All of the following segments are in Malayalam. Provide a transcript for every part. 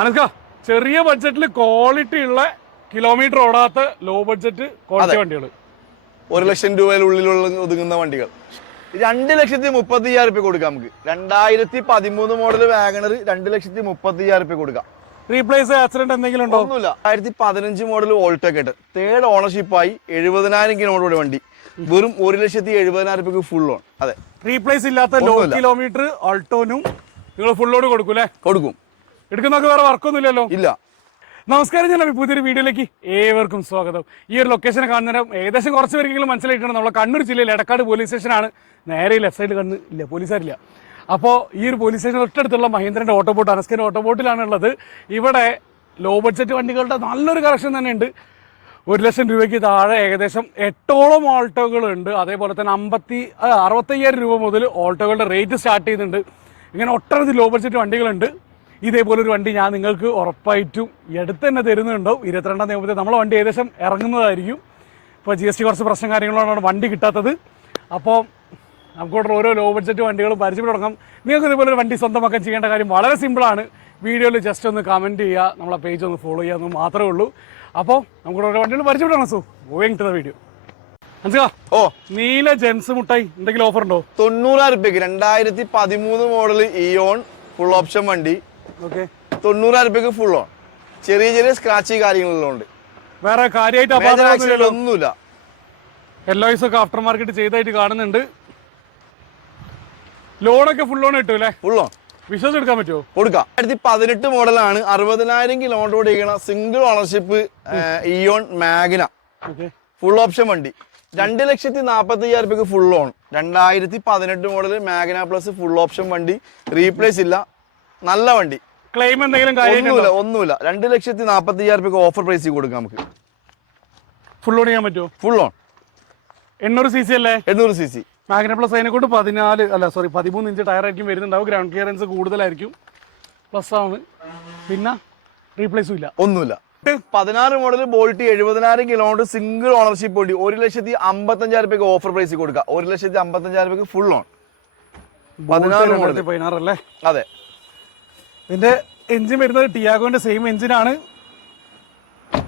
അനക്ക ചെറിയ ബഡ്ജറ്റിൽ ക്വാളിറ്റി ഉള്ള കിലോമീറ്റർ ഓടാത്ത ലോ ബഡ്ജറ്റ് ക്വാളിറ്റി വണ്ടികൾ ഒരു ലക്ഷം രൂപയിലുള്ളിലുള്ള ഒതുങ്ങുന്ന വണ്ടികൾ. രണ്ട് ലക്ഷത്തി മുപ്പത്തി അയ്യായിരം റുപ്യ കൊടുക്കാം നമുക്ക്. രണ്ടായിരത്തി പതിമൂന്ന് മോഡൽ വാഗണർ രണ്ട് ലക്ഷത്തി മുപ്പത്തി അയ്യായിരം റുപ്യ കൊടുക്കാം. റീപ്ലേസ് ആക്സിഡന്റ് എന്തെങ്കിലും ഉണ്ടോ? ഒന്നുമില്ല. രണ്ടായിരത്തി പതിനഞ്ച് മോഡൽ ഓൾട്ടോക്കേട്ട് തേർഡ് ഓണർഷിപ്പായി എഴുപതിനായിരം കിലോമീറ്റർ വണ്ടി. വെറും ഒരു ലക്ഷത്തി എഴുപതിനായിരം രൂപയ്ക്ക് ഫുൾ ഓൺ അതെ. റീപ്ലേസ് ഇല്ലാത്ത ലോ കിലോമീറ്റർ ഓൾട്ടോനും നിങ്ങൾ ഫുൾ ഓൺ കൊടുക്കൂലേ? കൊടുക്കും. എടുക്കുന്നൊക്കെ വേറെ വർക്കൊന്നുമില്ലല്ലോ. ഇല്ല. നമസ്കാരം ഞാൻ. പുതിയൊരു വീഡിയോയിലേക്ക് ഏവർക്കും സ്വാഗതം. ഈ ഒരു ലൊക്കേഷൻ കാണുന്നേരം ഏകദേശം കുറച്ച് പേർക്കെങ്കിലും മനസ്സിലായിട്ടുണ്ട്. നമ്മളെ കണ്ണൂർ ജില്ലയിൽ എടക്കാട് പോലീസ് സ്റ്റേഷനാണ് നേരെ ലെഫ്റ്റ് സൈഡിൽ കണ്ണ് ഇല്ല പോലീസുകാരില്ല. അപ്പോൾ ഈ ഒരു പോലീസ് സ്റ്റേഷൻ തൊട്ടടുത്തുള്ള മഹീന്ദ്രന്റെ ഓട്ടോബോട്ട് അനസ്കന്റെ ഓട്ടോബോട്ടിലാണ് ഉള്ളത് ഇവിടെ ലോ ബഡ്ജറ്റ് വണ്ടികളുടെ നല്ലൊരു കളക്ഷൻ തന്നെയുണ്ട്. ഒരു ലക്ഷം രൂപയ്ക്ക് താഴെ ഏകദേശം എട്ടോളം ഓൾട്ടോകളുണ്ട് അതേപോലെ തന്നെ അമ്പത്തി അറുപത്തയ്യായിരം രൂപ മുതൽ ഓൾട്ടോകളുടെ റേറ്റ് സ്റ്റാർട്ട് ചെയ്യുന്നുണ്ട്. ഇങ്ങനെ ഒട്ടനവധി ലോ ബഡ്ജറ്റ് വണ്ടികളുണ്ട്. ഇതേപോലെ ഒരു വണ്ടി ഞാൻ നിങ്ങൾക്ക് ഉറപ്പായിട്ടും എടുത്ത് തന്നെ തരുന്നുണ്ടാവും. ഇരുപത്തിരണ്ടാം തീയതി നമ്മളെ വണ്ടി ഏകദേശം ഇറങ്ങുന്നതായിരിക്കും. ഇപ്പോൾ ജി എസ് ടി കുറച്ച് പ്രശ്നം കാര്യങ്ങളോടാണ് വണ്ടി കിട്ടാത്തത്. അപ്പോൾ നമുക്കിവിടെ ഓരോ ലോ ബഡ്ജറ്റ് വണ്ടികളും പരിചയപ്പെട്ട് തുടങ്ങാം നിങ്ങൾക്ക് ഇതുപോലെ ഒരു വണ്ടി സ്വന്തമാക്കാൻ ചെയ്യേണ്ട കാര്യം വളരെ സിമ്പിളാണ് വീഡിയോയിൽ ജസ്റ്റ് ഒന്ന് കമന്റ് ചെയ്യുക നമ്മളെ പേജ് ഒന്ന് ഫോളോ ചെയ്യുക എന്ന് മാത്രമേ ഉള്ളൂ. അപ്പോൾ നമുക്കിവിടെ ഓരോ വണ്ടികൾ പരിചയപ്പെടണം so moving to the video ഓ. നീല ജെൻസ് മുട്ടായി എന്തെങ്കിലും ഓഫർ ഉണ്ടോ? തൊണ്ണൂറായിരം രൂപയ്ക്ക് രണ്ടായിരത്തി പതിമൂന്ന് മോഡൽ ഇയോൺ ഫുൾ ഓപ്ഷൻ വണ്ടി. തൊണ്ണൂറായിരം റുപ്യക്ക് ഫുൾ ഓൺ ചെറിയ ചെറിയ സ്ക്രാച്ച് കാര്യങ്ങളെല്ലാം ഉണ്ട് വേറെ കാര്യമായിട്ട് ഒന്നുമില്ല. ഐസ് ഒക്കെ ആഫ്റ്റർ മാർക്കറ്റ് ചെയ്തായിട്ട് കാണുന്നുണ്ട്. ലോണൊക്കെ ഫുൾ ലോൺ കിട്ടും അല്ലേ? ഫുൾ ഓൺ എടുക്കാൻ പറ്റുമോ കൊടുക്കാം. രണ്ടായിരത്തി പതിനെട്ട് മോഡലാണ് അറുപതിനായിരം kilometre ഓടിക്കണ single ownership Eon Magna full option വണ്ടി. രണ്ട് ലക്ഷത്തി നാൽപ്പത്തി അയ്യായിരം രൂപയ്ക്ക് ഫുൾ ഓൺ രണ്ടായിരത്തി പതിനെട്ട് model Magna plus full option വണ്ടി. റീപ്ലേസ് ഇല്ല. നല്ല വണ്ടി. ക്ലെയിം എന്തെങ്കിലും ഒന്നുമില്ല ഒന്നുമില്ല. രണ്ട് ലക്ഷത്തി നാപ്പത്തി അയ്യായിരം രൂപ ഓഫർ പ്രൈസിൽ കൊടുക്കാം നമുക്ക്. ഫുൾ ഓൺ ചെയ്യാൻ പറ്റുമോ ഫുൾ ഓൺ എണ്ണൂറ് സി സി അല്ലേ? എണ്ണൂറ് സി സി മാഗ്ന പ്ലസ് അതിനെ കൊണ്ട് പതിനാല് അല്ല സോറി പതിമൂന്ന് ഇഞ്ച് ടയർ ആയിരിക്കും വരുന്നുണ്ടാവും. ഗ്രൗണ്ട് ക്ലിയറൻസ് കൂടുതലായിരിക്കും. പ്ലസ് ആണ് പിന്നെ റീപ്ലേസും ഇല്ല. ഒന്നുമില്ല. പതിനാറ് മോഡൽ ബോൾട്ട് എഴുപതിനായിരം കിലോമീറ്റർ സിംഗിൾ ഓണർഷിപ്പ് വണ്ടി. ഒരു ലക്ഷത്തി അമ്പത്തഞ്ചായിരം രൂപയ്ക്ക് ഓഫർ പ്രൈസിൽ കൊടുക്കാം. ഒരു ലക്ഷത്തി അമ്പത്തഞ്ചായിരം രൂപയ്ക്ക് ഫുൾ ഓൺ പതിനാറ് മോഡൽ പതിനാറല്ലേ അതെ. ഇതിന്റെ എഞ്ചിൻ വരുന്നത് ടിയാഗോന്റെ സെയിം എഞ്ചിനാണ്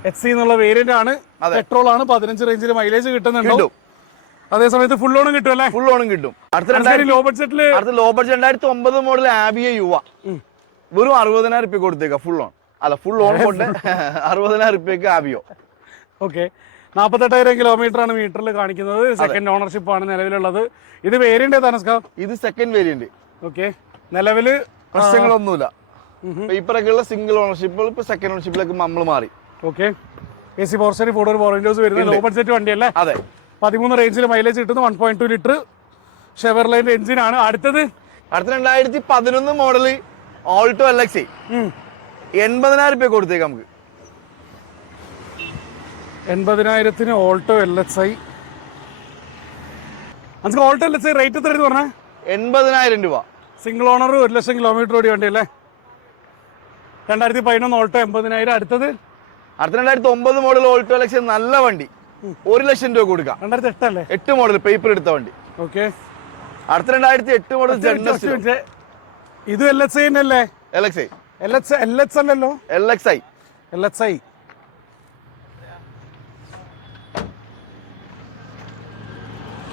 എച്ച് സി എന്നുള്ള വേരിയന്റ് ആണ്. പെട്രോൾ ആണ്. പതിനഞ്ച് റേഞ്ചിൽ മൈലേജ് കിട്ടുന്നുണ്ടോ? അതേസമയത്ത് അതേ സമയത്ത് ഫുൾ ഓണും കിട്ടും അല്ലേ? ഫുൾ ഓണും കിട്ടും. അടുത്ത ലോ ബഡ്ജറ്റിൽ അടുത്ത ലോ ബഡ്ജറ്റ് രണ്ടായിരത്തി ഒമ്പത് മോഡൽ ആബിയ യുവ. വെറും അറുപതിനായിരം റുപ്യ കൊടുത്തേക്ക ഫുൾ ഓൺ അല്ല ഫുൾ ഓൺ കൊണ്ട് അറുപതിനായിരം റുപ്യക്ക് ആബിയോ. ഓക്കെ നാൽപ്പത്തെട്ടായിരം കിലോമീറ്റർ ആണ് മീറ്ററിൽ കാണിക്കുന്നത്. സെക്കൻഡ് ഓണർഷിപ്പ് ആണ് നിലവിലുള്ളത്. ഇത് വേരിയന്റ് ഏതാനസ്ക ഇത് സെക്കൻഡ് വേരിയന്റ് ഓക്കെ നിലവിൽ പ്രശ്നങ്ങളൊന്നുമില്ല. പേപ്പറൊക്കെ ഉള്ള സിംഗിൾ ഓണർഷിപ്പ് ഇപ്പൊ സെക്കൻഡ് ഓണർഷിപ്പിലേക്ക് നമ്മൾ മാറി. Okay A C four four windows വരുന്ന ലോ ബഡ്ജറ്റ് വണ്ടിയല്ലേ? അതെ. പതിമൂന്ന് റേഞ്ചിൽ മൈലേജ് കിട്ടുന്ന വൺ പോയിന്റ് ടു ലിറ്റർ ഷെവർലൈന്റെ എഞ്ചിനാണ് അടുത്തത്? അടുത്ത രണ്ടായിരത്തി പതിനൊന്ന് മോഡൽ ഓൾട്ടോ എൽ എക്സ്. എൺപതിനായിരം രൂപ കൊടുത്തേക്ക് നമുക്ക്. എൺപതിനായിരത്തിന് ഓൾട്ടോ എൽ എക്സ് ഐ നമുക്ക് Alto L X I rate എത്ര പറഞ്ഞാൽ എൺപതിനായിരം രൂപ. സിംഗിൾ ഓണർ ഒരു ലക്ഷം കിലോമീറ്റർ ഓടി വണ്ടിയല്ലേ? രണ്ടായിരത്തി പതിനൊന്ന് ഓൾട്ടോ എൺപതിനായിരം. അടുത്തത്? അടുത്ത രണ്ടായിരത്തി ഒമ്പത് മോഡൽ ഓൾട്ടോ എൽ നല്ല വണ്ടി. ഒരു ലക്ഷം രൂപ കൊടുക്കാം. രണ്ടായിരത്തി എട്ടല്ലേ എട്ട് മോഡൽ പേപ്പർ എടുത്ത വണ്ടി. ഓക്കെ അടുത്ത രണ്ടായിരത്തി എട്ട് മോഡൽ ഇത് എൽ എക്സ് ഐ അല്ലേ L X I L X L X അല്ലല്ലോ? L X I L X I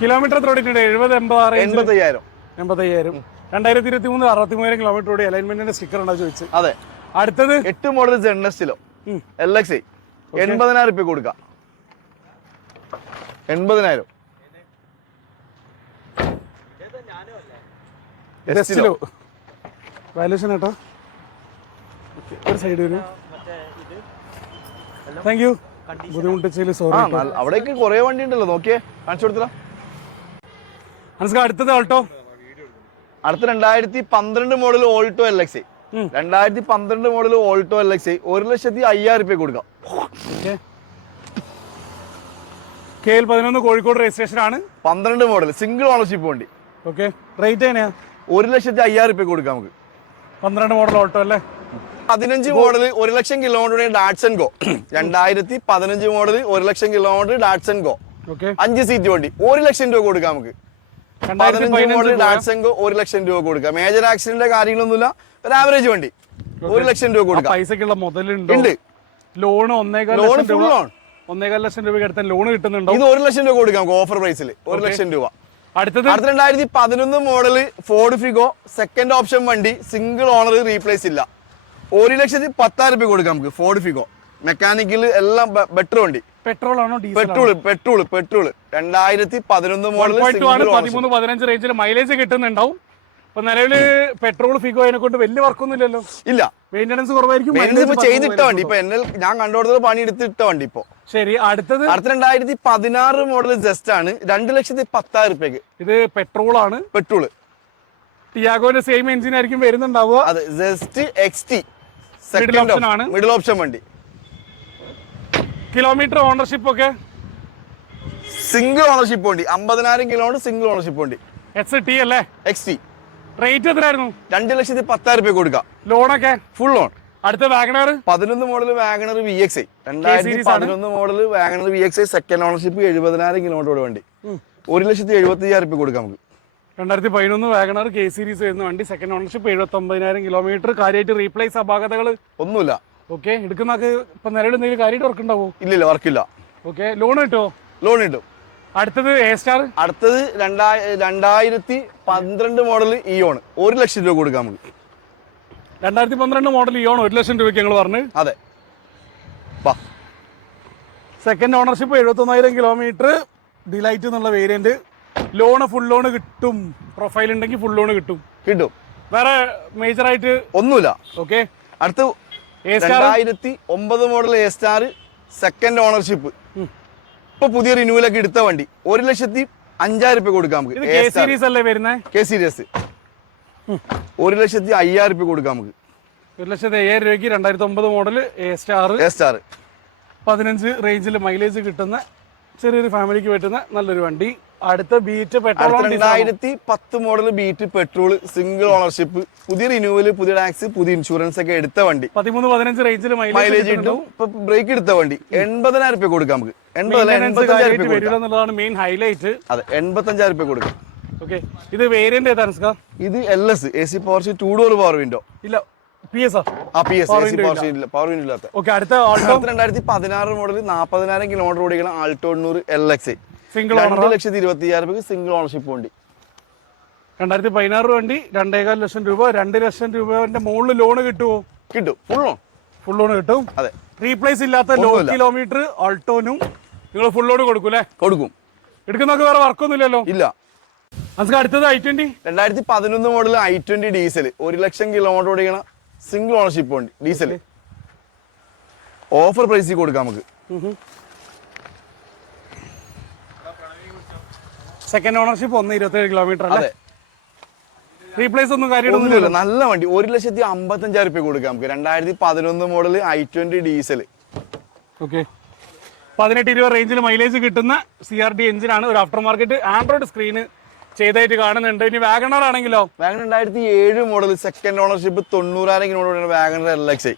kilometre എത്ര ഓടിയിട്ടുണ്ട് എഴുപത് എൺപത് ആറ് എൺപത്തയ്യായിരം. എൺപത്തയ്യായിരം. രണ്ടായിരത്തി ഇരുപത്തി മൂന്ന് അറുപത്തി മൂവായിരം കിലോമീറ്റർ ഓടി അലൈൻമെന്റിന്റെ സ്റ്റിക്കർ ഉണ്ടോ ചോദിച്ചു. അതെ. അടുത്തത്? എട്ട് മോഡൽ ജെന്നസ്റ്റിലോ ഉം. എൽ എക്സ് ഐ എൺപതിനായിരം റുപ്യ കൊടുക്കാം. എൺപതിനായിരം. വാല്യൂഷൻ ഒരു സൈഡ് വരും. താങ്ക് യു ബുദ്ധിമുട്ടിച്ചതിൽ ആ സോറി അവിടേക്ക് കുറെ വണ്ടി ഉണ്ടല്ലോ നോക്കിയേ. കാണിച്ചു കൊടുത്തോ മനസ്സിലാ അടുത്തത് ഓൾട്ടോ അടുത്ത രണ്ടായിരത്തി പന്ത്രണ്ട് മോഡൽ ഓൾട്ടോ എൽ എക്സ്. രണ്ടായിരത്തി പന്ത്രണ്ട് മോഡൽ ഓൾട്ടോ എൽ എക്സ് ഒരു ലക്ഷത്തി അയ്യായിരം രൂപ കൊടുക്കാം. കെ എൽ പതിനൊന്ന് കോഴിക്കോട് രജിസ്ട്രേഷൻ ആണ് പന്ത്രണ്ട് മോഡൽ സിംഗിൾ ഓണർഷിപ്പ് വണ്ടി. ഓക്കെ. റേറ്റ് എങ്ങനെയാ? ഒരു ലക്ഷത്തി അയ്യായിരം രൂപ കൊടുക്കാം നമുക്ക്. പന്ത്രണ്ട് മോഡൽ ഓൾട്ടോ അല്ലേ? പതിനഞ്ച് മോഡൽ ഒരു ലക്ഷം കിലോമീറ്റർ ഡാറ്റ്സൺ ഗോ രണ്ടായിരത്തി പതിനഞ്ച് മോഡൽ ഒരു ലക്ഷം കിലോമീറ്റർ ഡാറ്റ്സൺ ഗോ ഓക്കെ. അഞ്ച് സീറ്റ് വണ്ടി ഒരു ലക്ഷം രൂപ കൊടുക്കാം നമുക്ക്. പതിനഞ്ച് മോഡൽ പതിനഞ്ച് ഒരു ലക്ഷം രൂപ കൊടുക്കാം. മേജർ ആക്സിഡന്റ് കാര്യങ്ങളൊന്നുമില്ല. ഒരു ആവറേജ് വണ്ടി. ഒരു ലക്ഷം രൂപ കൊടുക്കാം. പൈസക്കുള്ള മുതലുണ്ട്? ലോൺ ഒന്നേകാൽ ലോൺ ലക്ഷം ഫുൾ രൂപ ലോൺ ഒന്നേകാൽ ലക്ഷം രൂപയ്ക്ക് അടുത്ത ലോൺ കിട്ടുന്നുണ്ടോ? ഇത് ഒരു ലക്ഷം രൂപ കൊടുക്കാം ഓഫർ പ്രൈസിൽ ഒരു ലക്ഷം രൂപ. അടുത്തത്? അടുത്ത രണ്ടായിരത്തി പതിനൊന്ന് model Ford Figo second option വണ്ടി സിംഗിൾ ഓണർ റീപ്ലേസ് ഇല്ല. ഒരു ലക്ഷത്തി പത്തായിരം രൂപ കൊടുക്കാം നമുക്ക് ഫോർഡ് ഫിഗോ മെക്കാനിക്കൽ എല്ലാം ബെറ്റർ വണ്ടി. പെട്രോൾ ആണോ ഡീസൽ പെട്രോൾ പെട്രോൾ പെട്രോൾ രണ്ടായിരത്തി പതിനൊന്ന് മോഡൽ പതിമൂന്ന് പതിനഞ്ച് റേഞ്ചിൽ മൈലേജ് കിട്ടുന്നുണ്ടാവും. അപ്പൊ നിലവിൽ പെട്രോൾ ഫിഗോ അതിനെ കൊണ്ട് വലിയ വർക്കൊന്നും ഇല്ലല്ലോ ഇല്ല. മെയിന്റനൻസ് കുറവായിരിക്കും ചെയ്തിട്ട വണ്ടി. ഇപ്പൊ എന്നെ ഞാൻ കണ്ടുകൊടുത്തത് പണി എടുത്തിട്ട വണ്ടി ഇപ്പൊ. ശരി അടുത്തത്? അടുത്ത രണ്ടായിരത്തി പതിനാറ് മോഡൽ ജസ്റ്റ് ആണ്. രണ്ട് ലക്ഷത്തി പത്തായിരം റുപ്യക്ക്. ഇത് പെട്രോൾ ആണ് പെട്രോൾ ടിയാഗോന്റെ സെയിം എഞ്ചിൻ ആയിരിക്കും വരുന്നുണ്ടാവുക. അതെ just X T second option ആണ്. മിഡിൽ ഓപ്ഷൻ വണ്ടി. കിലോമീറ്റർ ഓണർഷിപ്പ് ഒക്കെ? സിംഗിൾ ഓണർഷിപ്പ് വണ്ടി അമ്പതിനായിരം കിലോമീറ്റർ സിംഗിൾ ഓണർഷിപ്പ് വണ്ടി എക്സ് ടി അല്ലേ? എക്സ് ടി റേറ്റ് എത്രയായിരുന്നു? രണ്ട് ലക്ഷത്തി പത്തായിരം രൂപ കൊടുക്കാം. ലോണൊക്കെ? ഫുൾ ലോൺ അടുത്ത വാഗണർ? പതിനൊന്ന് model WagonR V X I രണ്ടായിരത്തി. പതിനൊന്ന് model WagonR V X I second ownership എഴുപതിനായിരം കിലോമീറ്റർ വണ്ടി. ഒരു ലക്ഷത്തി എഴുപത്തി അയ്യായിരം രൂപ കൊടുക്കാം നമുക്ക്. രണ്ടായിരത്തി പതിനൊന്ന് വാഗണർ കെ സീരീസ് വരുന്ന വണ്ടി. സെക്കൻഡ് ഓണർഷിപ്പ് എഴുപത്തി ഒമ്പതിനായിരം കിലോമീറ്റർ കാര്യമായിട്ട് റീപ്ലേസ് അപാകതകൾ ഒന്നുമില്ല. ഓക്കെ എടുക്കുന്ന ഇപ്പൊ നിലവിൽ എന്തെങ്കിലും കാര്യമായിട്ട് വർക്ക് ഉണ്ടാവോ? ഇല്ലില്ല വർക്കില്ല ഓക്കെ ലോൺ കിട്ടുമോ ലോൺ കിട്ടും. അടുത്തത് എ സ്റ്റാർ അടുത്തത് രണ്ടായി രണ്ടായിരത്തി പന്ത്രണ്ട് മോഡൽ ഇയോൺ ഒരു ലക്ഷം രൂപ കൊടുക്കാം നമുക്ക്. രണ്ടായിരത്തി പന്ത്രണ്ട് മോഡൽ ഇയോൺ ഒരു ലക്ഷം രൂപയ്ക്ക് ഞങ്ങൾ പറഞ്ഞു. അതെ. വാ. സെക്കൻഡ് ഓണർഷിപ്പ് എഴുപത്തൊന്നായിരം കിലോമീറ്റർ ഡിലൈറ്റ് എന്നുള്ള വേരിയന്റ് ലോണ് ഫുൾ ലോൺ കിട്ടും. പ്രൊഫൈൽ ഉണ്ടെങ്കിൽ ഫുൾ ലോൺ കിട്ടും. കിട്ടും. വേറെ മേജർ ആയിട്ട് ഒന്നുമില്ല. ഓക്കെ അടുത്ത രണ്ടായിരത്തി ഒമ്പത് model A Star second ownership ഇപ്പൊ പുതിയ റിന്യൂവലൊക്കെ എടുത്ത വണ്ടി. ഒരു ലക്ഷത്തി അഞ്ചായിരം രൂപ കൊടുക്കാം നമുക്ക്. കെ സീരീസ് ഒരു ലക്ഷത്തി അയ്യായിരം രൂപ കൊടുക്കാം നമുക്ക്. ഒരു ലക്ഷത്തി അയ്യായിരം രൂപയ്ക്ക് രണ്ടായിരത്തി ഒമ്പത് model A Star A Star പതിനഞ്ച് റേഞ്ചിൽ മൈലേജ് കിട്ടുന്ന ചെറിയൊരു ഫാമിലിക്ക് പറ്റുന്ന നല്ലൊരു വണ്ടി. അടുത്ത ബീറ്റ് പെട്രോൾ രണ്ടായിരത്തി പത്ത് model Beat petrol single ownership പുതിയ റിന്യൂവൽ പുതിയ ടാക്സ് പുതിയ ഇൻഷുറൻസ് ഒക്കെ എടുത്ത വണ്ടി. പതിമൂന്ന് പതിനഞ്ച് റേഞ്ചിൽ മൈലേജ് കിട്ടും. ഇപ്പൊ ബ്രേക്ക് എടുത്ത വണ്ടി. എൺപതിനായിരം രൂപ കൊടുക്കാം നമുക്ക്. മെയിൻ ഹൈലൈറ്റ് അതെ എൺപത്തഞ്ചായിരം രൂപ കൊടുക്കാം. ഓക്കെ ഇത് വേരിയന്റ് ഏതാണ് ഇത് L S A C power two door power window ഇല്ല രണ്ടായിരത്തി പതിനാറ് മോഡൽ കിലോമീറ്റർ ഓടിക്കണം ആൾട്ടോ എണ്ണൂറ് എൽ എക്സ് രണ്ട് ലക്ഷത്തി ഇരുപത്തി അയ്യായിരം രൂപ സിംഗിൾ ഓണർഷിപ്പ് വണ്ടി. രണ്ടായിരത്തി പതിനാറ് വണ്ടി രണ്ടേകാൽ ലക്ഷം രൂപ രണ്ട് ലക്ഷം രൂപന്റെ മുകളിൽ ലോൺ കിട്ടുമോ കിട്ടും ഫുൾ ലോൺ ഫുൾ ലോൺ കിട്ടും? അതെ. റീപ്ലേസ് ഇല്ലാത്ത ലോ. കിലോമീറ്റർ ആൾട്ടോനും നിങ്ങൾ ഫുൾ ലോൺ കൊടുക്കും അല്ലേ? കൊടുക്കും. എടുക്കുന്നൊക്കെ വേറെ വർക്കൊന്നും ഇല്ലല്ലോ? ഇല്ല. നമുക്ക് അടുത്തത് ഐ ട്വന്റി രണ്ടായിരത്തി പതിനൊന്ന് മോഡൽ ഐ ട്വന്റി ഡീസൽ ഒരു ലക്ഷം കിലോമീറ്റർ ഓടിക്കണ സിംഗിൾ ഓണർഷിപ്പ് വണ്ടി ഡീസൽ ഓഫർ പ്രൈസിൽ കൊടുക്കാം നമുക്ക്. സെക്കൻഡ് ഓണർഷിപ്പ് ഒന്ന് ഇരുപത്തേഴ് കിലോമീറ്റർ അല്ലേ? റീപ്ലേസ് ഒന്നും കാര്യമൊന്നുമില്ല നല്ല വണ്ടി. ഒരു ലക്ഷത്തി അമ്പത്തഞ്ചായിരം രൂപ കൊടുക്കാം നമുക്ക്. രണ്ടായിരത്തി പതിനൊന്ന് model I twenty diesel okay പതിനെട്ട് ഇരുപത് റേഞ്ചിൽ മൈലേജ് കിട്ടുന്ന സി ആർ ഡി എഞ്ചിനാണ് ഒരു ആഫ്റ്റർ മാർക്കറ്റ് ആൻഡ്രോയിഡ് സ്ക്രീന് ചെയ്തായിട്ട് കാണുന്നുണ്ട്. ഇനി വാഗണർ ആണെങ്കിലോ? വാഗൺ രണ്ടായിരത്തി ഏഴ് മോഡൽ സെക്കൻഡ് ഓണർഷിപ്പ് തൊണ്ണൂറായിരം kilometre Wagon R L X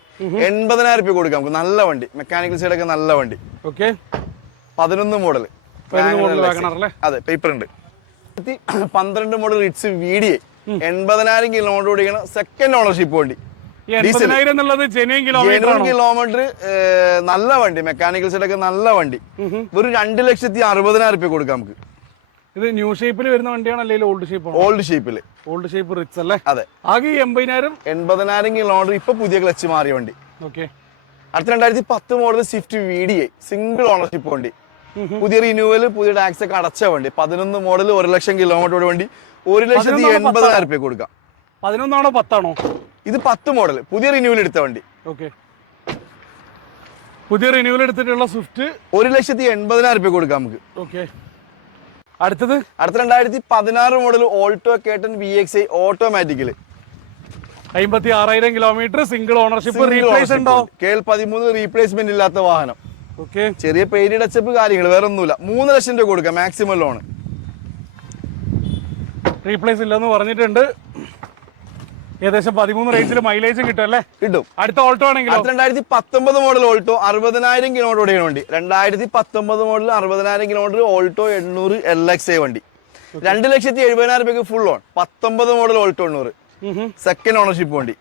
എൺപതിനായിരം രൂപ കൊടുക്കാം നമുക്ക്. നല്ല വണ്ടി. മെക്കാനിക്കൽ സൈഡ് ഒക്കെ നല്ല വണ്ടി. ഓക്കെ. പതിനൊന്ന് മോഡൽ? അതെ പേപ്പർ ഉണ്ട്. പന്ത്രണ്ട് മോഡൽ റിറ്റ്സ് വി ഡി എൺപതിനായിരം കിലോമീറ്റർ ഓടിക്കണ സെക്കൻഡ് ഓണർഷിപ്പ് വണ്ടി. കിലോമീറ്റർ കിലോമീറ്റർ നല്ല വണ്ടി. മെക്കാനിക്കൽ സൈഡൊക്കെ നല്ല വണ്ടി. ഒരു രണ്ട് ലക്ഷത്തി അറുപതിനായിരം രൂപ കൊടുക്കാം നമുക്ക്. ഇത് ന്യൂ ഷേപ്പിൽ വരുന്ന വണ്ടിയാണ് അല്ലെങ്കിൽ ഓൾഡ് ഷേപ്പ് ഓൾഡ് ഷേപ്പിൽ ഓൾഡ് ഷേപ്പ് റിച്ച് അല്ലേ? അതെ. ആകെ എൺപതിനായിരം? എൺപതിനായിരം കിലോമീറ്റർ ഇപ്പൊ പുതിയ ക്ലച്ച് മാറിയ വണ്ടി. ഓക്കെ അടുത്ത രണ്ടായിരത്തി പത്ത് model Swift V D I single ownership വണ്ടി പുതിയ റിന്യൂവൽ പുതിയ ടാക്സ് ഒക്കെ അടച്ച വണ്ടി. പതിനൊന്ന് മോഡൽ ഒരു ലക്ഷം കിലോമീറ്റർ വണ്ടി. ഒരു ലക്ഷത്തി എൺപതിനായിരം രൂപ കൊടുക്കാം. പതിനൊന്നാണോ പത്താണോ? ഇത് പത്ത് മോഡൽ പുതിയ റിന്യൂവൽ എടുത്ത വണ്ടി. ഓക്കെ പുതിയ റിന്യൂവൽ എടുത്തിട്ടുള്ള സ്വിഫ്റ്റ് ഒരു ലക്ഷത്തി എൺപതിനായിരം രൂപ കൊടുക്കാം നമുക്ക്. ഓക്കെ അടുത്തത്? അടുത്ത രണ്ടായിരത്തി പതിനാറ് model Alto K ten V X I automatical അമ്പത്തി ആറായിരം കിലോമീറ്റർ സിംഗിൾ ഓണർഷിപ്പ് റീപ്ലേസ് ഉണ്ടോ? കെ എൽ പതിമൂന്ന് റീപ്ലേസ്മെന്റ് ഇല്ലാത്ത വാഹനം. ഓക്കെ ചെറിയ പേര് ടച്ചപ്പ് കാര്യങ്ങൾ വേറെ ഒന്നുമില്ല മൂന്ന് ലക്ഷം രൂപ കൊടുക്കാം മാക്സിമം ലോൺ റീപ്ലേസ് ഇല്ലെന്ന് പറഞ്ഞിട്ടുണ്ട്. ഏകദേശം പതിമൂന്ന് റേഞ്ചിൽ മൈലേജ് കിട്ടും അല്ലേ? കിട്ടും. അടുത്ത ഓൾട്ടോ ആണെങ്കിൽ രണ്ടായിരത്തി പത്തൊമ്പത് മോഡൽ ഓൾട്ടോ അറുപതിനായിരം കിലോമീറ്റർ വണ്ടി. രണ്ടായിരത്തി പത്തൊമ്പത് മോഡൽ അറുപതിനായിരം കിലോമീറ്റർ ഓൾട്ടോ എണ്ണൂറ് എൽ എക്സ് എ വണ്ടി. രണ്ട് ലക്ഷത്തി എഴുപതിനായിരം രൂപയ്ക്ക് ഫുൾ ഓൺ പത്തൊമ്പത് മോഡൽ ഓൾട്ടോ എണ്ണൂറ്. സെക്കൻഡ് ഓണർഷിപ്പ് വണ്ടി.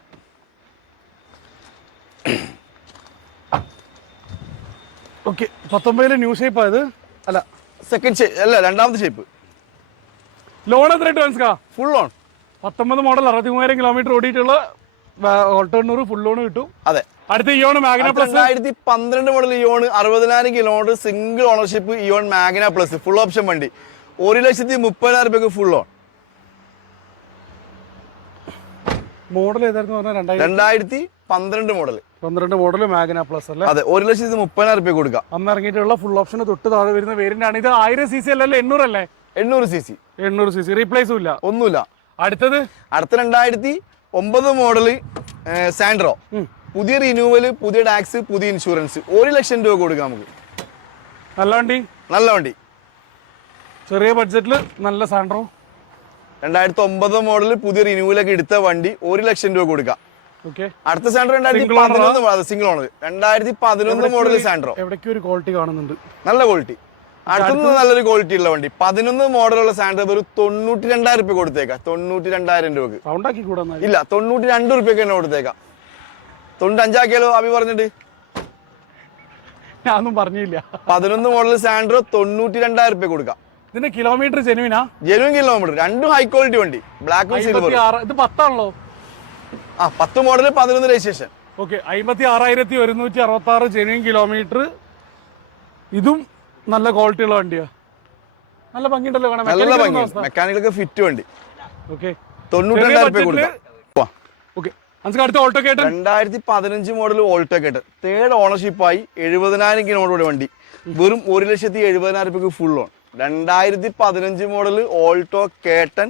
ഓക്കെ പത്തൊമ്പതിലെ ന്യൂ ഷേപ്പ് ആയത് അല്ല. സെക്കൻഡ് ഷേപ്പ് അല്ല രണ്ടാമത്തെ ഷേപ്പ് ലോൺ എത്ര ഫുൾ ഓൺ പത്തൊമ്പത് മോഡൽ അറുപത്തി മൂവായിരം കിലോമീറ്റർ ഓടിയിട്ടുള്ള ഓൾട്ടർണൂർ ഫുൾ ലോൺ കിട്ടും. അതെ. അടുത്ത ഇയോൺ മാഗ്ന പ്ലസ് രണ്ടായിരത്തി പന്ത്രണ്ട് മോഡൽ ഇയോൺ അറുപതിനായിരം kilometre single ownership Eon Magna plus full option വണ്ടി. ഒരു ലക്ഷത്തി മുപ്പതിനായിരം രൂപയ്ക്ക് ഫുൾ ഓൺ മോഡൽ ഏതായിരുന്നു പറഞ്ഞാൽ രണ്ടായിരത്തി രണ്ടായിരത്തി പന്ത്രണ്ട് മോഡൽ പന്ത്രണ്ട് മോഡൽ മാഗ്ന പ്ലസ് അല്ലേ? അതെ ഒരു ലക്ഷത്തി മുപ്പതിനായിരം രൂപ കൊടുക്കാം. അന്ന് ഇറങ്ങിയിട്ടുള്ള ഫുൾ ഓപ്ഷൻ തൊട്ട് താഴെ വരുന്ന വേരിയന്റ് ആണ്. ഇത് ആയിരം സി സി അല്ലല്ലോ എണ്ണൂറ് അല്ലേ എണ്ണൂറ് സി സി എണ്ണൂറ് സി സി റീപ്ലേസും ഇല്ല. ഒന്നുമില്ല. അടുത്തത്? അടുത്ത രണ്ടായിരത്തി ഒമ്പത് മോഡൽ സാൻഡ്രോ പുതിയ റിന്യൂവൽ പുതിയ ടാക്സ് പുതിയ ഇൻഷുറൻസ് ഒരു ലക്ഷം രൂപ കൊടുക്കാം നമുക്ക്. നല്ല വണ്ടി? നല്ല വണ്ടി. ചെറിയ ബഡ്ജറ്റിൽ നല്ല സാൻഡ്രോ രണ്ടായിരത്തി ഒമ്പത് മോഡൽ പുതിയ റിന്യൂവലൊക്കെ എടുത്ത വണ്ടി ഒരു ലക്ഷം രൂപ കൊടുക്കാം. അടുത്ത സാൻഡ്രോ രണ്ടായിരത്തി? പതിനൊന്ന് സിംഗിൾ ഓണർ രണ്ടായിരത്തി പതിനൊന്ന് മോഡൽ സാൻഡ്രോ എവിടേക്കും ഒരു ക്വാളിറ്റി കാണുന്നുണ്ട്. നല്ല ക്വാളിറ്റി അടുത്തുനിന്ന് നല്ലൊരു ക്വാളിറ്റി ഉള്ള വണ്ടി. പതിനൊന്ന് ഉള്ള സാൻഡ്രോ ഒരു തൊണ്ണൂറ്റി രണ്ടായിരം രൂപ കൊടുത്തേക്കാം തൊണ്ണൂറ്റി രണ്ടായിരം രൂപക്ക്. ഇല്ല തൊണ്ണൂറ്റി രണ്ട് റുപ്യക്ക് തന്നെ കൊടുത്തേക്കാം. തൊണ്ണൂറ്റി അഞ്ചാക്കിയാലോ അഭി പറഞ്ഞിട്ട്? ഞാനൊന്നും പറഞ്ഞില്ല. പതിനൊന്ന് മോഡൽ സാൻഡ്രോ തൊണ്ണൂറ്റി രണ്ടായിരം രൂപ കൊടുക്കാം. ഇതിന്റെ കിലോമീറ്റർ ജെനുവിനാ ജെനുവൻ കിലോമീറ്റർ രണ്ടും ഹൈ ക്വാളിറ്റി വണ്ടി. ബ്ലാക്കും സിൽവറും ഇത് പത്താണല്ലോ? ആ പത്ത് മോഡൽ പതിനൊന്ന് രജിസ്ട്രേഷൻ ഓക്കെ അമ്പത്തി ആറായിരത്തി ഒരുന്നൂറ്റി അറുപത്തി ആറ് ജെനുവിൻ കിലോമീറ്റർ ഇതും നല്ല ക്വാളിറ്റി ഉള്ള വണ്ടിയാ. നല്ല ഭംഗിയുണ്ടല്ലോ കാണാൻ. നല്ല ഭംഗി. മെക്കാനിക്കൊക്കെ ഫിറ്റ് വണ്ടി. ഓക്കെ തൊണ്ണൂറ്റി കൊടുക്കാം. ഓക്കെ അടുത്ത കേട്ടൻ രണ്ടായിരത്തി പതിനഞ്ച് മോഡൽ ഓൾട്ടോ കേട്ട് തേർഡ് ഓണർഷിപ്പായി എഴുപതിനായിരം കിലോമീറ്റർ വണ്ടി. വെറും ഒരു ലക്ഷത്തി എഴുപതിനായിരം രൂപയ്ക്ക് ഫുൾ ഓൺ രണ്ടായിരത്തി പതിനഞ്ച് മോഡൽ ഓൾട്ടോ കേട്ടൻ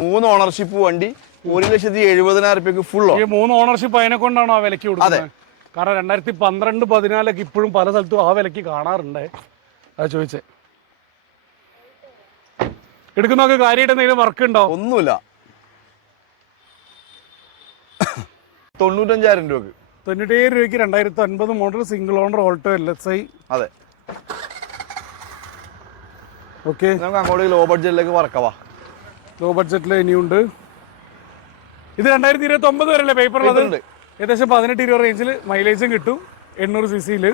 മൂന്ന് ഓണർഷിപ്പ് വണ്ടി. ഒരു ലക്ഷത്തി എഴുപതിനായിരം രൂപയ്ക്ക് ഫുൾ ഓൺ മൂന്ന് ഓണർഷിപ്പ് അതിനെ കൊണ്ടാണോ ആ വിലക്ക് കൊടുക്കുന്നത്? കാരണം രണ്ടായിരത്തി പന്ത്രണ്ട് പതിനാലൊക്കെ ഇപ്പോഴും പല സ്ഥലത്തും ആ വിലക്ക് കാണാറുണ്ട്. അത് ചോദിച്ചേ. എടുക്കുന്നൊക്കെ കാര്യമായിട്ട് എന്തെങ്കിലും വർക്ക് ഉണ്ടോ ഒന്നുമില്ല. തൊണ്ണൂറ്റഞ്ചായിരം രൂപക്ക്. തൊണ്ണൂറ്റേഴ് രൂപയ്ക്ക് രണ്ടായിരത്തി ഒൻപത് model single owner Alto L S I അതെ ഓക്കെ നമുക്ക് അങ്ങോട്ട് ലോ ബഡ്ജറ്റിലേക്ക് വർക്കവാ ലോ ബഡ്ജറ്റിൽ ഇനിയുണ്ട്. ഇത് രണ്ടായിരത്തി ഇരുപത്തി ഒമ്പത് വരെ പേപ്പർ ഉള്ളത് ഏകദേശം പതിനെട്ട് ഇരുപത് റേഞ്ചിൽ മൈലേജും കിട്ടും എണ്ണൂറ് സി സിയിൽ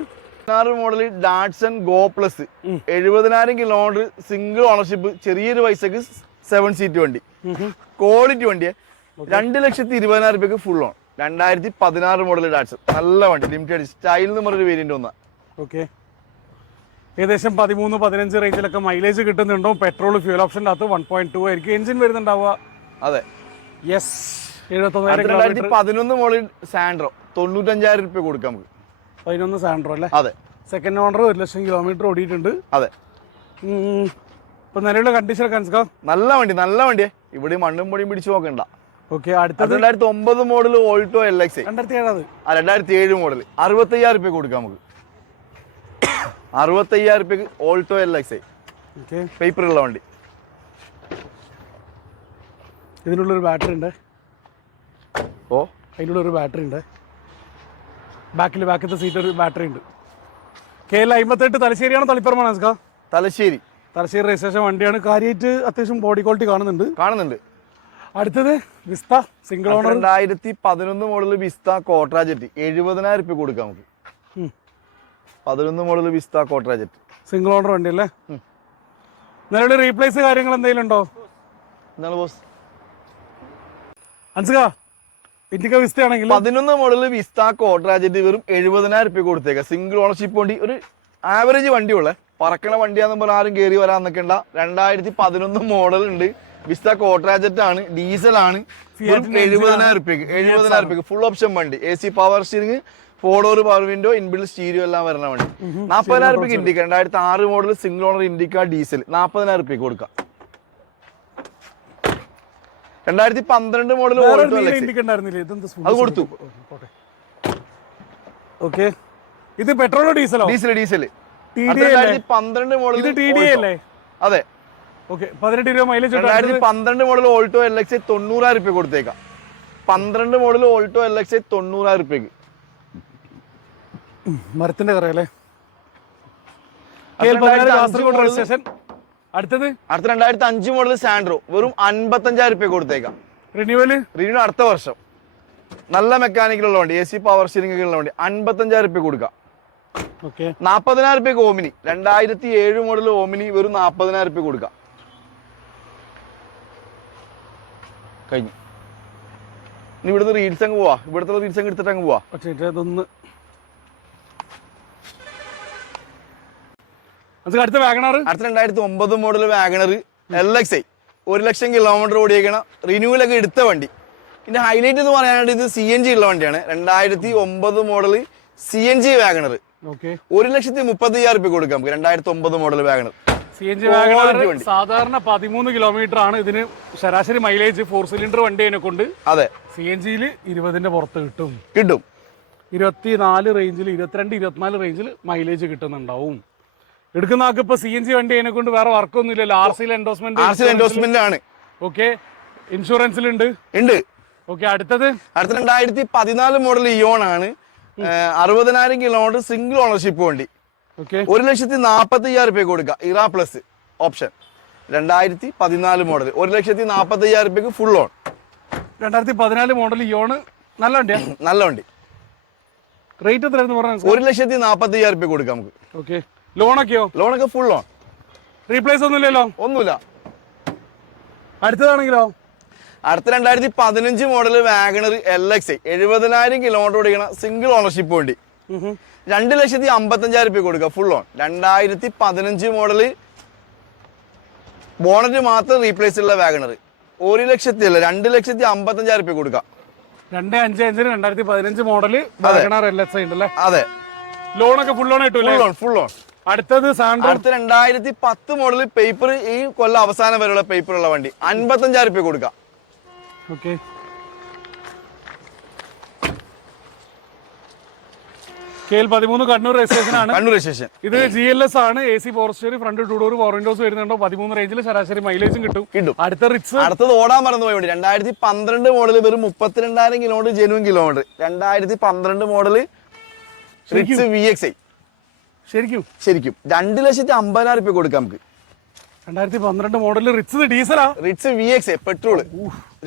പതിനാറ് മോഡൽ ഡാറ്റ്സൺ ഗോ പ്ലസ് എഴുപതിനായിരം കിലോമീറ്റർ സിംഗിൾ ഓണർഷിപ്പ് ചെറിയൊരു പൈസക്ക് സെവൻ സീറ്റ് വണ്ടി. ക്വാളിറ്റി വണ്ടിയെ. രണ്ട് ലക്ഷത്തി ഇരുപതിനായിരം രൂപയ്ക്ക് ഫുൾ ഓൺ രണ്ടായിരത്തി പതിനാറ് മോഡൽ ഡാറ്റ്സൺ നല്ല വണ്ടി ലിമിറ്റഡ് സ്റ്റൈൽ എന്ന് പറഞ്ഞൊരു വേരിയന്റ് ഒന്ന്. ഓക്കെ ഏകദേശം പതിമൂന്ന് പതിനഞ്ച് റേഞ്ചിലൊക്കെ മൈലേജ് കിട്ടുന്നുണ്ടോ? പെട്രോൾ ഫ്യൂൽ ഓപ്ഷൻ അകത്ത് വൺ പോയിന്റ് ടു ആയിരിക്കും. എഞ്ചിൻ വരുന്നുണ്ടാവുക? അതെ. യെസ് എഴുപത്തൊന്നായിരം അടുത്ത രണ്ടായിരത്തി കിലോമീറ്റർ പതിനൊന്ന് മോളിൽ സാൻഡ്രോ തൊണ്ണൂറ്റഞ്ചായിരം രൂപ കൊടുക്കാം നമുക്ക്. പതിനൊന്ന് സാൻഡ്രോ അല്ലേ? അതെ. സെക്കൻഡ് ഓണർ ഒരു ലക്ഷം കിലോമീറ്റർ ഓടിയിട്ടുണ്ട്. അതെ. ഇപ്പൊ ഇപ്പൊ കണ്ടീഷൻ ഒക്കെ നല്ല വണ്ടി നല്ല വണ്ടി. ഇവിടെ മണ്ണും പൊടിയും പിടിച്ചു നോക്കണ്ട. ഓക്കെ അടുത്ത രണ്ടായിരത്തി ഒമ്പത് മോഡൽ ഓൾട്ടോ എൽ എക്സ് രണ്ടായിരത്തി ഏഴാത് ആ രണ്ടായിരത്തി ഏഴ് മോഡൽ അറുപത്തയ്യായിരം റുപ്യ കൊടുക്കാം നമുക്ക്. അറുപത്തയ്യായിരം റുപ്യക്ക് ഓൾട്ടോ എൽ എക്സ് പേപ്പറുള്ള വണ്ടി. ഇതിനുള്ളൊരു ബാറ്ററി ഉണ്ട്. ഓ. അതിനുള്ളൊരു ബാറ്ററി ഉണ്ട്. ബാക്കിൽ ബാക്കത്തെ സീറ്റ് ഒരു ബാറ്ററി ഉണ്ട്. കെ എൽ അമ്പത്തെട്ട് തലശ്ശേരിയാണോ തളിപ്പറമ്പാണ് തലശ്ശേരി. തലശ്ശേരി രജിസ്ട്രേഷൻ വണ്ടിയാണ്. കാര്യമായിട്ട് അത്യാവശ്യം ബോഡി ക്വാളിറ്റി കാണുന്നുണ്ട്. കാണുന്നുണ്ട്. അടുത്തത് വിസ്ത സിംഗിൾ ഓണർ രണ്ടായിരത്തി പതിനൊന്ന് മോഡൽ വിസ്ത കോട്രാജറ്റ് എഴുപതിനായിരം രൂപ കൊടുക്കാം നമുക്ക്. പതിനൊന്ന് മോഡൽ വിസ്ത കോട്രാജറ്റ് സിംഗിൾ ഓണർ വണ്ടി അല്ലേ? നിലവിൽ റീപ്ലേസ് കാര്യങ്ങൾ എന്തെങ്കിലും ഉണ്ടോ? എന്താണ് ബോസ് അൻസുക ഇന്ത്യക്ക വിസ്ത ആണെങ്കിൽ പതിനൊന്ന് മോഡൽ വിസ്ത കോട്രാജറ്റ് വെറും എഴുപതിനായിരം രൂപ കൊടുത്തേക്ക. സിംഗിൾ ഓണർഷിപ്പ് വണ്ടി ഒരു ആവറേജ് വണ്ടി വണ്ടിയുള്ള. പറക്കണ വണ്ടിയാന്ന് പറഞ്ഞാൽ ആരും കയറി വരാൻ നിൽക്കണ്ട രണ്ടായിരത്തി പതിനൊന്ന് മോഡൽ ഉണ്ട് വിസ്ത കോട്രാജറ്റ് ആണ് ഡീസൽ ആണ്. എഴുപതിനായിരം രൂപയ്ക്ക് എഴുപതിനായിരം രൂപയ്ക്ക് ഫുൾ ഓപ്ഷൻ വണ്ടി. A C power steering four door power window inbuilt stereo എല്ലാം വരുന്ന വണ്ടി. നാൽപ്പതിനായിരം രൂപയ്ക്ക് ഇൻഡിക്ക രണ്ടായിരത്തി ആറ് model single owner Indica diesel നാൽപ്പതിനായിരം രൂപയ്ക്ക് കൊടുക്കാം. രണ്ടായിരത്തി പന്ത്രണ്ട് മോഡൽ അത് കൊടുത്തു. ഓക്കെ. ഇത് പെട്രോളോ ഡീസലോ? ഡീസൽ ഡീസൽ പന്ത്രണ്ട് മോഡൽ ഇത് ടി ഡി അല്ലേ? അതെ. ഓക്കെ. പതിനെട്ട് രൂപ മൈലേജ് രണ്ടായിരത്തി പന്ത്രണ്ട് മോഡൽ ഓൾട്ടോ എൽ എക്സ് തൊണ്ണൂറായിരം രൂപ കൊടുത്തേക്കാം. പന്ത്രണ്ട് മോഡൽ ഓൾട്ടോ എൽ എക്സ് തൊണ്ണൂറായിരം രൂപയ്ക്ക് മരത്തിന്റെ കറയല്ലേ? അടുത്തത്? അടുത്ത രണ്ടായിരത്തി അഞ്ച് മോഡൽ സാൻഡ്രോ വെറും അൻപത്തഞ്ചായിരം രൂപ കൊടുത്തേക്കാം. റിന്യൂവൽ റിന്യൂ അടുത്ത വർഷം. നല്ല മെക്കാനിക്കൽ ഉള്ള വണ്ടി എ സി പവർ സ്റ്റിയറിംഗ് ഒക്കെ ഉള്ള വണ്ടി അൻപത്തഞ്ചായിരം രൂപ കൊടുക്കാം. ഓക്കെ നാപ്പതിനായിരം രൂപയ്ക്ക് ഓമിനി രണ്ടായിരത്തി ഏഴ് മോഡൽ ഓമിനി വെറും നാപ്പതിനായിരം രൂപ കൊടുക്കാം. കഴിഞ്ഞു. ഇനി ഇവിടുന്ന് റീൽസ് അങ്ങ് പോവാ. ഇവിടുത്തെ റീൽസ് അങ്ങ് എടുത്തിട്ട് അങ്ങ് പോവാ. പക്ഷേ ഇതൊന്ന് അടുത്ത വാഗണർ? അടുത്ത രണ്ടായിരത്തി ഒമ്പത് model Wagon R L X I ഒരു ലക്ഷം കിലോമീറ്റർ ഓടിയേക്കണം റിന്യൂവലൊക്കെ എടുത്ത വണ്ടി. ഇതിന്റെ ഹൈലൈറ്റ് എന്ന് പറയാനായിട്ട് ഇത് സി എൻ ജി ഉള്ള വണ്ടിയാണ്. രണ്ടായിരത്തി ഒമ്പത് model C N G Wagon R. Okay ഒരു ലക്ഷത്തി മുപ്പത്തി അയ്യായിരം രൂപ കൊടുക്കാം നമുക്ക്. രണ്ടായിരത്തി ഒമ്പത് model Wagon R C N G Wagon R സാധാരണ പതിമൂന്ന് കിലോമീറ്റർ ആണ്. ഇതിന് ശരാശരി മൈലേജ് ഫോർ സിലിണ്ടർ വണ്ടി അതിനെ കൊണ്ട് അതെ. സി എൻ ജിയിൽ ഇരുപതിന്റെ പുറത്ത് കിട്ടും. കിട്ടും. ഇരുപത്തിനാല് റേഞ്ചിൽ ഇരുപത്തിരണ്ട് ഇരുപത്തിനാല് റേഞ്ചിൽ മൈലേജ് കിട്ടുന്നുണ്ടാവും. എടുക്കുന്ന ആൾക്ക് ഇപ്പൊ സി എൻ സി വണ്ടി അതിനെ കൊണ്ട് വേറെ വർക്കൊന്നും ഇല്ലല്ലോ. ആർ സിയിൽ എൻഡോസ്മെന്റ് ആർ സി എൻഡോസ്മെന്റ് ആണ്. ഓക്കെ ഇൻഷുറൻസിൽ ഉണ്ട് ഉണ്ട്. ഓക്കെ അടുത്തത്? അടുത്ത രണ്ടായിരത്തി പതിനാല് മോഡൽ ഇയോൺ ആണ്. അറുപതിനായിരം കിലോമീറ്റർ സിംഗിൾ ഓണർഷിപ്പ് വണ്ടി. ഓക്കെ ഒരു ലക്ഷത്തി നാപ്പത്തി അയ്യായിരം രൂപ കൊടുക്കുക ഇറ പ്ലസ് ഓപ്ഷൻ രണ്ടായിരത്തി പതിനാല് മോഡൽ ഒരു ലക്ഷത്തി നാപ്പത്തി അയ്യായിരം രൂപയ്ക്ക് ഫുൾ ഓൺ രണ്ടായിരത്തി പതിനാല് മോഡൽ ഇയോണ് നല്ല വണ്ടിയാ? നല്ല വണ്ടി. റേറ്റ് എത്രയായിരുന്നു പറഞ്ഞത് ഒരു ലക്ഷത്തി നാപ്പത്തി അയ്യായിരം രൂപ കൊടുക്കാം നമുക്ക്. ഓക്കെ ലോണൊക്കെയോ? ലോണൊക്കെ ഫുൾ ലോൺ റീപ്ലേസ് ഒന്നുമില്ലല്ലോ? ഒന്നുമില്ല. അടുത്തതാണെങ്കിലോ? അടുത്ത രണ്ടായിരത്തി പതിനഞ്ച് മോഡൽ വാഗണർ എൽ എക്സ് എഴുപതിനായിരം കിലോമീറ്റർ ഓടിക്കണ സിംഗിൾ ഓണർഷിപ്പ് വണ്ടി. രണ്ട് ലക്ഷത്തി അമ്പത്തഞ്ചായിരം രൂപ കൊടുക്കുക ഫുൾ ഓൺ രണ്ടായിരത്തി പതിനഞ്ച് മോഡൽ ബോണറ്റ് മാത്രം റീപ്ലേസ് ഉള്ള വാഗണർ ഒരു ലക്ഷത്തി അല്ല രണ്ട് ലക്ഷത്തി അമ്പത്തഞ്ചായിരം രൂപ കൊടുക്കുക രണ്ട് അഞ്ച് അഞ്ചിന് രണ്ടായിരത്തി പതിനഞ്ച് മോഡൽ വാഗണർ എൽ എക്സ് അതെ. ലോണൊക്കെ ഫുൾ ലോൺ കിട്ടൂല്ലേ ഫുൾ ഓൺ ഫുൾ ഓൺ അടുത്തത് അടുത്ത രണ്ടായിരത്തി പത്ത് മോഡൽ പേപ്പർ ഈ കൊല്ലം അവസാനം വരെയുള്ള പേപ്പർ ഉള്ള വണ്ടി. അൻപത്തഞ്ചായിരം രൂപ കൊടുക്കാം. ഓക്കെ കെ എൽ പതിമൂന്ന് കണ്ണൂർ രജിസ്ട്രേഷൻ ആണ്. കണ്ണൂർ രജിസ്ട്രേഷൻ ഇത് ജി എൽ എസ് ആണ്. A C Forester front two door power windows വരുന്നുണ്ടോ? പതിമൂന്ന് റേഞ്ചിൽ ശരാശരി മൈലേജും കിട്ടും. കിട്ടും. അടുത്ത റിക്സ് അടുത്തത് ഓടാൻ വണ്ടി. രണ്ടായിരത്തി പന്ത്രണ്ട് മോഡൽ വെറും മുപ്പത്തിരണ്ടായിരം കിലോമീറ്റർ ജെനുവൻ കിലോമീറ്റർ രണ്ടായിരത്തി പന്ത്രണ്ട് model Ritz V X I ശരിക്കും? ശരിക്കും. രണ്ട് ലക്ഷത്തി അമ്പതിനായിരം രൂപ കൊടുക്കാം നമുക്ക്. രണ്ടായിരത്തി പന്ത്രണ്ട് മോഡൽ റിച്ച് ഡീസലാ? റിച്ച് വി എക്സ് പെട്രോൾ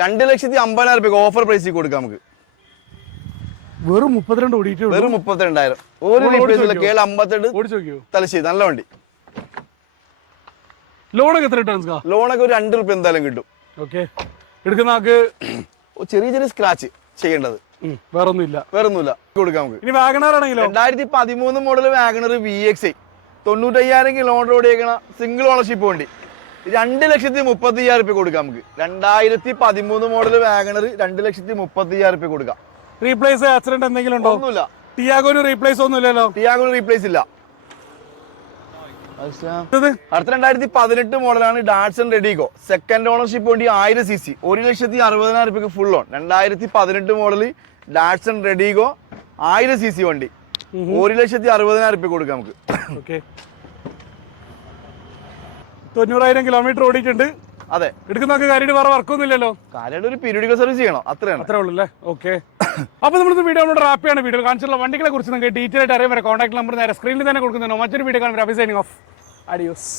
രണ്ട് ലക്ഷത്തി അമ്പതിനായിരം രൂപ ഓഫർ പ്രൈസിൽ കൊടുക്കാം നമുക്ക്. വെറും മുപ്പത്തിരണ്ട് ഓടിയിട്ട് വെറും മുപ്പത്തിരണ്ടായിരം. ഒരു റീപ്ലേസ്? കേൾ അമ്പത്തെട്ട് ഓടിച്ചു നോക്കിയോ? തലശ്ശേരി നല്ല വണ്ടി. ലോണൊക്കെ എത്ര കിട്ടാൻ ലോണൊക്കെ ഒരു രണ്ട് റുപ്യ എന്തായാലും കിട്ടും. ഓക്കെ എടുക്കുന്ന ആൾക്ക് ചെറിയ ചെറിയ സ്ക്രാച്ച് ചെയ്യേണ്ടത്. വേറൊന്നുമില്ല. വേറെ ഒന്നുമില്ല കൊടുക്കാം നമുക്ക്. ഇനി വാഗണർ ആണെങ്കിലോ രണ്ടായിരത്തി പതിമൂന്ന് മോഡൽ വാഗണർ വി എക്സ് തൊണ്ണൂറ്റയ്യായിരം കിലോമീറ്റർ ഓടിയേക്കണ സിംഗിൾ ഓണർഷിപ്പ് വണ്ടി. രണ്ട് ലക്ഷത്തി മുപ്പത്തി അയ്യായിരം രൂപ കൊടുക്കാം നമുക്ക്. രണ്ടായിരത്തി പതിമൂന്ന് മോഡൽ വാഗണർ രണ്ട് ലക്ഷത്തി മുപ്പത്തി അയ്യായിരം രൂപ കൊടുക്കാം. റീപ്ലേസ് ആക്സിഡന്റ് എന്തെങ്കിലും ഉണ്ടോ? ഒന്നുമില്ല. ടിയാഗോന് റീപ്ലേസ് ഒന്നുമില്ലല്ലോ ടിയാഗോ റീപ്ലേസ് ഇല്ല. അടുത്ത രണ്ടായിരത്തി പതിനെട്ട് മോഡലാണ് ഡാറ്റ്സൺ റെഡിഗോ സെക്കൻഡ് ഓണർഷിപ്പ് വേണ്ടി ആയിരം സി സി ഒരു ലക്ഷത്തി അറുപതിനായിരം രൂപയ്ക്ക് ഫുൾ ഓൺ രണ്ടായിരത്തി പതിനെട്ട് മോഡൽ ഡാറ്റ്സൺ റെഡിഗോ ആയിരം സി സി വണ്ടി. ഒരു ലക്ഷത്തി അറുപതിനായിരം റുപ്യ കൊടുക്കാം നമുക്ക്. ഓക്കെ തൊണ്ണൂറായിരം കിലോമീറ്റർ ഓടിയിട്ടുണ്ട്. അതെ. എടുക്കുന്ന കാര്യം കാര്യമായിട്ട് വേറെ വർക്കൊന്നും ഇല്ലല്ലോ. കാര്യമായിട്ട് ഒരു പീരിയോഡിക്കൽ സർവീസ് ചെയ്യണം അത്രയാണ് അത്രേ ഉള്ളൂ. അല്ലേ ഓക്കെ അപ്പൊ നമ്മളിത് വീഡിയോ നമ്മുടെ റാപ്പിയാണ് വീഡിയോ കാണിച്ചുള്ള വണ്ടികളെ കുറിച്ച് നിങ്ങൾക്ക് ഡീറ്റെയിൽ ആയിട്ട് അറിയാൻ വരെ കോൺടാക്ട് നമ്പർ നേരെ സ്ക്രീനിൽ തന്നെ കൊടുക്കുന്നുണ്ടോ. മറ്റൊരു വീഡിയോ കാണുമ്പോൾ അഭിസൈനിങ് ഓഫ്. അഡിയോസ്